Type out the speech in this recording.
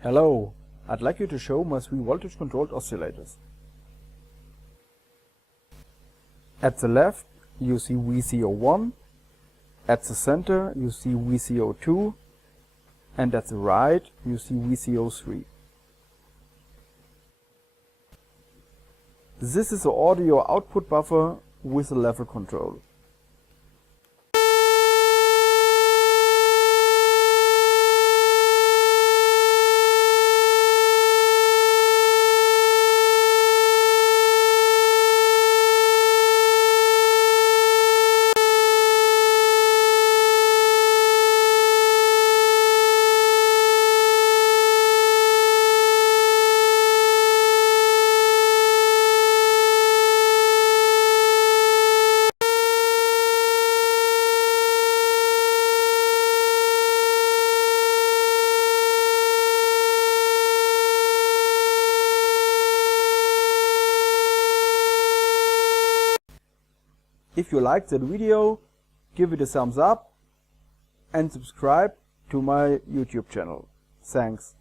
Hello, I'd like you to show my 3 voltage controlled oscillators. At the left you see VCO1, at the center you see VCO2, and at the right you see VCO3. This is the audio output buffer with a level control. If you liked that video, give it a thumbs up and subscribe to my YouTube channel. Thanks.